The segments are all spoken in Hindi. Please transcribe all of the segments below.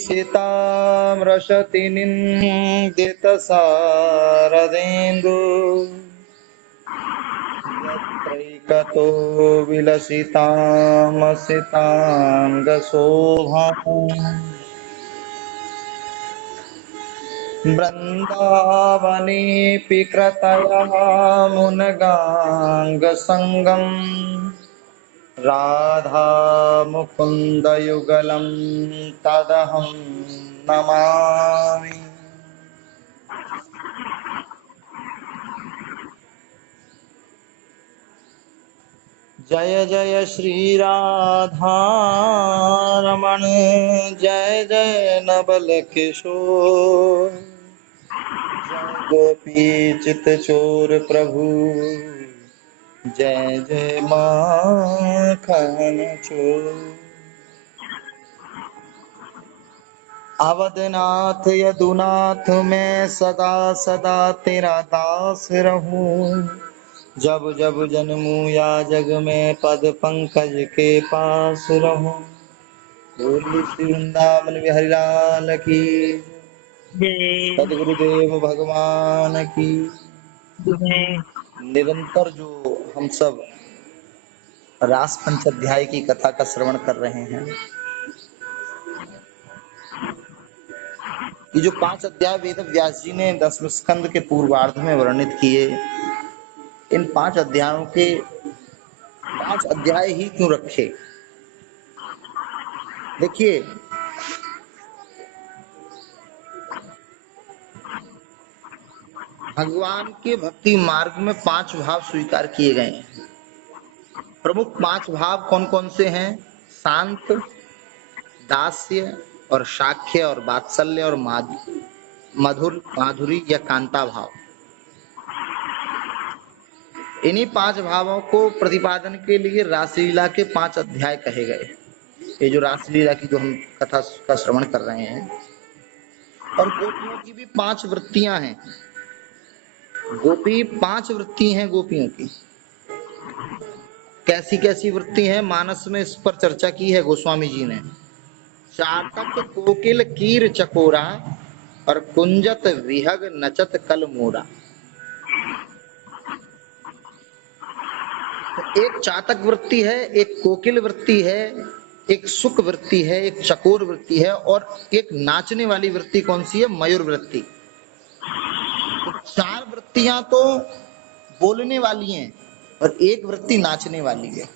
सीतामृषति निन्दितसारदेन्दु यत्रैकतो विलसितामसिताङ्गशोभाम् वृन्दावनेऽपि कृतया मुनगाङ्गसङ्गम् राधा मुकुन्दयुगलं तदहं नमामि। जय जय श्री राधा रमण जय जय नवल किशोर जय गोपी चित चोर प्रभु जय जय माखन चोर। अवधनाथ यदुनाथ मैं सदा सदा तेरा दास रहूं जब जब जन्मू या जग में पद पंकज के पास रहूं। बोलिए श्री वृंदावन बिहारी लाल की सदगुरुदेव भगवान की। निरंतर जो हम सब रास पंचाध्याय की कथा का श्रवण कर रहे हैं, ये जो 5 अध्याय वेद व्यास जी ने 10वें स्कंद के पूर्वार्ध में वर्णित किए, इन 5 अध्यायों के 5 अध्याय ही क्यों रखे? देखिए, भगवान के भक्ति मार्ग में 5 भाव स्वीकार किए गए हैं। प्रमुख 5 भाव कौन कौन से हैं? शांत, दास्य और शाख्य और वात्सल्य और मधुर माधुरी या कांता भाव। इन्हीं 5 भावों को प्रतिपादन के लिए रासलीला के 5 अध्याय कहे गए। ये जो रासलीला की जो हम कथा का श्रवण कर रहे हैं, और गोपियों की भी 5 वृत्तियां हैं। गोपी 5 वृत्ति हैं गोपियों की। कैसी कैसी वृत्ति है? मानस में इस पर चर्चा की है गोस्वामी जी ने। चातक कोकिल कीर चकोरा और कुंजत विहग नचत कल मोरा। एक चातक वृत्ति है, एक कोकिल वृत्ति है, एक सुख वृत्ति है, एक चकोर वृत्ति है, और एक नाचने वाली वृत्ति कौन सी है? मयूर वृत्ति। तो 4 वृत्तियां तो बोलने वाली हैं और एक वृत्ति नाचने वाली है।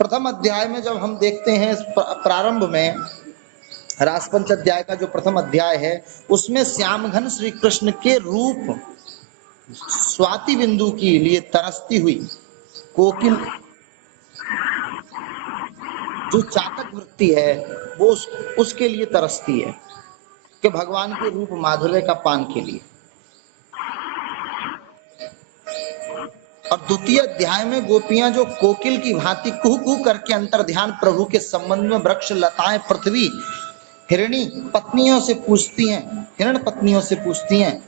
प्रथम अध्याय में जब हम देखते हैं, प्रारंभ में रासपंच अध्याय का जो प्रथम अध्याय है, उसमें श्यामघन श्री कृष्ण के रूप स्वाति बिंदु के लिए तरसती हुई कोकिल, जो चातक वृत्ति है, वो उसके लिए तरसती है कि भगवान के रूप माधुर्य का पान के लिए। और द्वितीय अध्याय में गोपियां जो कोकिल की भांति कुहू कुहू करके अंतर ध्यान प्रभु के संबंध में वृक्ष लताएं पृथ्वी हिरणी पत्नियों से पूछती हैं, हिरण पत्नियों से पूछती हैं,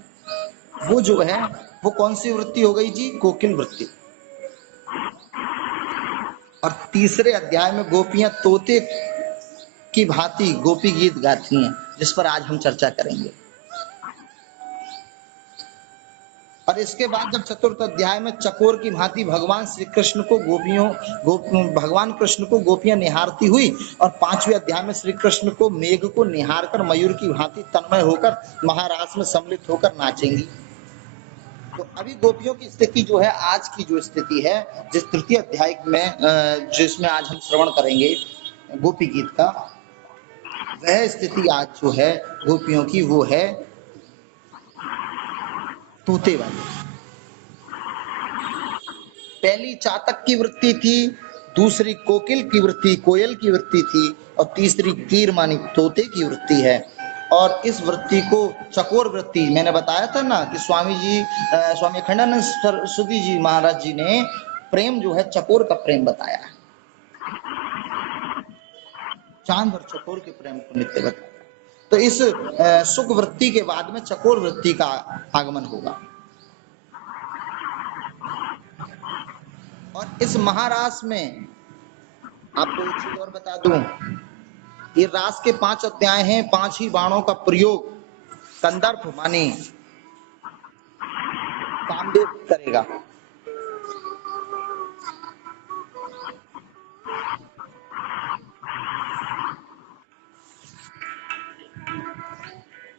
वो जो है वो कौन सी वृत्ति हो गई जी? कोकिल वृत्ति। और तीसरे अध्याय में गोपियां तोते की भांति गोपी गीत गाती हैं, जिस पर आज हम चर्चा करेंगे। और इसके बाद जब चतुर्थ अध्याय में चकोर की भांति भगवान श्री कृष्ण को भगवान कृष्ण को गोपियां निहारती हुई, और 5वें अध्याय में श्री कृष्ण को मेघ को निहार कर मयूर की भांति तन्मय होकर महारास में सम्मिलित होकर नाचेंगी। तो अभी गोपियों की स्थिति जो है, आज की जो स्थिति है, जिस तृतीय अध्याय में जिसमें आज हम श्रवण करेंगे गोपी गीत का, वह स्थिति आज जो है गोपियों की, वो है तूते वाली। पहली चातक की वृत्ति थी, दूसरी कोकिल की वृत्ति, कोयल की वृत्ति थी, और तीसरी कीर मानी तोते की वृत्ति है। और इस वृत्ति को चकोर वृत्ति, मैंने बताया था ना कि स्वामी अखंडानंद सरस्वती जी महाराज जी ने प्रेम जो है चकोर का प्रेम बताया है, चांद और चकोर के प्रेम को नित्य बताया। तो इस सुख वृत्ति के बाद में चकोर वृत्ति का आगमन होगा। और इस महारास में आपको एक चीज और बता दूं, ये रास के 5 अध्याय हैं, 5 ही बाणों का प्रयोग कंदर्प माने कामदेव करेगा।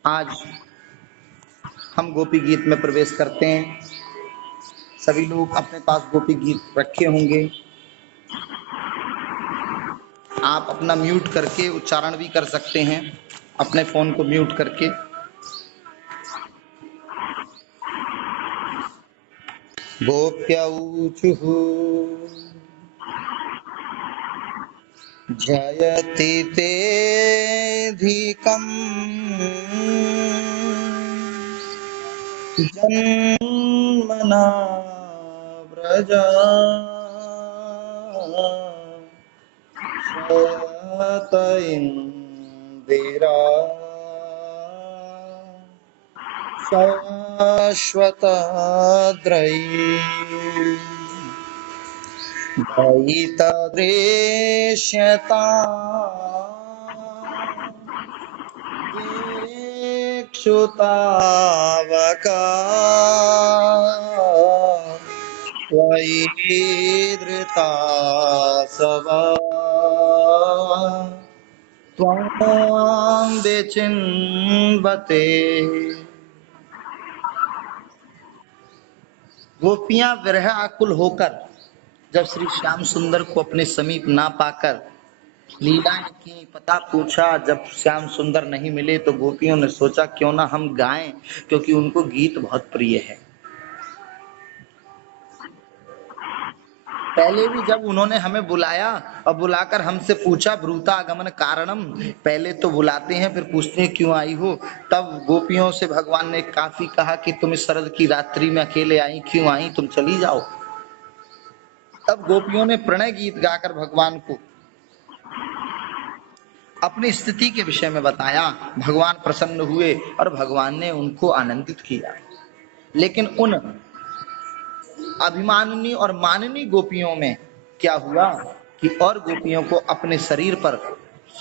आज हम गोपी गीत में प्रवेश करते हैं। सभी लोग अपने पास गोपी गीत रखे होंगे। आप अपना म्यूट करके उच्चारण भी कर सकते हैं, अपने फोन को म्यूट करके। गोप्यौचुः जयति तेऽधिकम् जन्मना व्रजा शत इन्दिरा शाश्वतद्रयी दयितदृश्यता दिक्षुतावका त्वयि धृता सवा त्वां विचिन्वते। गोपियां विरह आकुल होकर जब श्री श्याम सुंदर को अपने समीप ना पाकर लीलाएं की, पता पूछा, जब श्याम सुंदर नहीं मिले तो गोपियों ने सोचा क्यों ना हम गाएं, क्योंकि उनको गीत बहुत प्रिय है। पहले भी जब उन्होंने हमें बुलाया और बुलाकर हमसे पूछा ब्रूतागमन कारणम, पहले तो बुलाते हैं फिर पूछते हैं क्यों आई हो, तब गोपियों से भगवान ने काफी कहा कि तुम इस शरद की रात्रि में अकेले आई क्यों आई, तुम चली जाओ। तब गोपियों ने प्रणय गीत गाकर भगवान को अपनी स्थिति के विषय में बताया। भगवान प्रसन्न हुए और भगवान ने उनको आनंदित किया। लेकिन उन अभिमानिनी और माननी गोपियों में क्या हुआ कि और गोपियों को अपने शरीर पर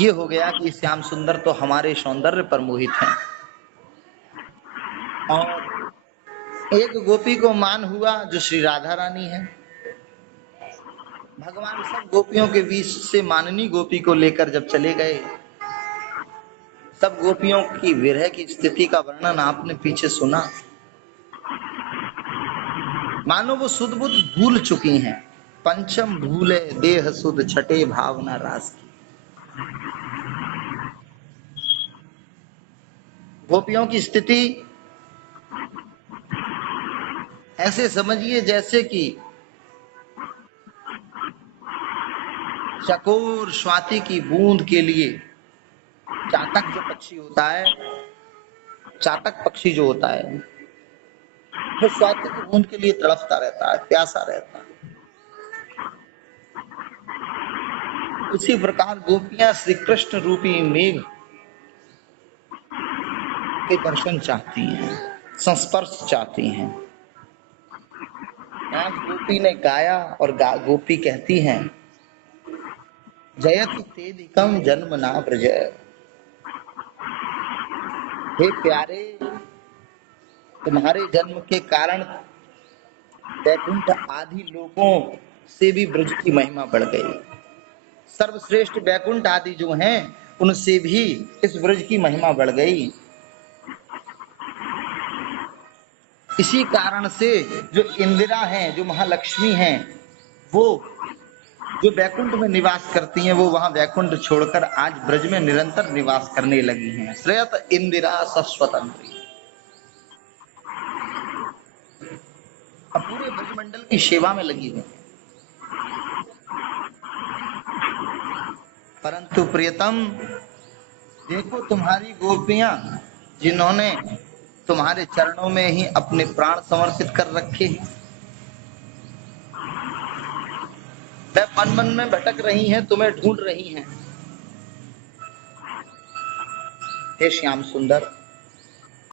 ये हो गया कि श्याम सुंदर तो हमारे सौंदर्य पर मोहित हैं। और एक गोपी को मान हुआ जो श्री राधा रानी है। भगवान सब गोपियों के बीच से माननी गोपी को लेकर जब चले गए, तब गोपियों की विरह की स्थिति का वर्णन आपने पीछे सुना। मानो वो सुध बुध भूल चुकी हैं। पंचम भूले देह सुध छठे भावना रास की। गोपियों की स्थिति ऐसे समझिए जैसे कि चकोर स्वाति की बूंद के लिए चातक जो पक्षी होता है, चातक पक्षी जो होता है वो स्वाति की बूंद के लिए तड़पता रहता है, प्यासा रहता है। उसी प्रकार गोपियां श्री कृष्ण रूपी मेघ के दर्शन चाहती हैं, संस्पर्श चाहती हैं। आज गोपी ने गाया और गोपी कहती हैं जयति तेदिकम जन्म ना ब्रज। हे प्यारे, तुम्हारे जन्म के कारण वैकुंठ आदि लोगों से भी ब्रज की महिमा बढ़ गई। सर्वश्रेष्ठ वैकुंठ आदि जो हैं उनसे भी इस ब्रज की महिमा बढ़ गई। इसी कारण से जो इंदिरा हैं, जो महालक्ष्मी हैं, वो जो वैकुंठ में निवास करती हैं, वो वहां वैकुंठ छोड़कर आज ब्रज में निरंतर निवास करने लगी हैं। श्रेयत इंदिरा सस्वतंत्री, अब पूरे ब्रजमंडल की सेवा में लगी हुई है। परंतु प्रियतम, देखो तुम्हारी गोपियां जिन्होंने तुम्हारे चरणों में ही अपने प्राण समर्पित कर रखे हैं, वह मन मन में भटक रही हैं, तुम्हें ढूंढ रही हैं। हे श्याम सुंदर,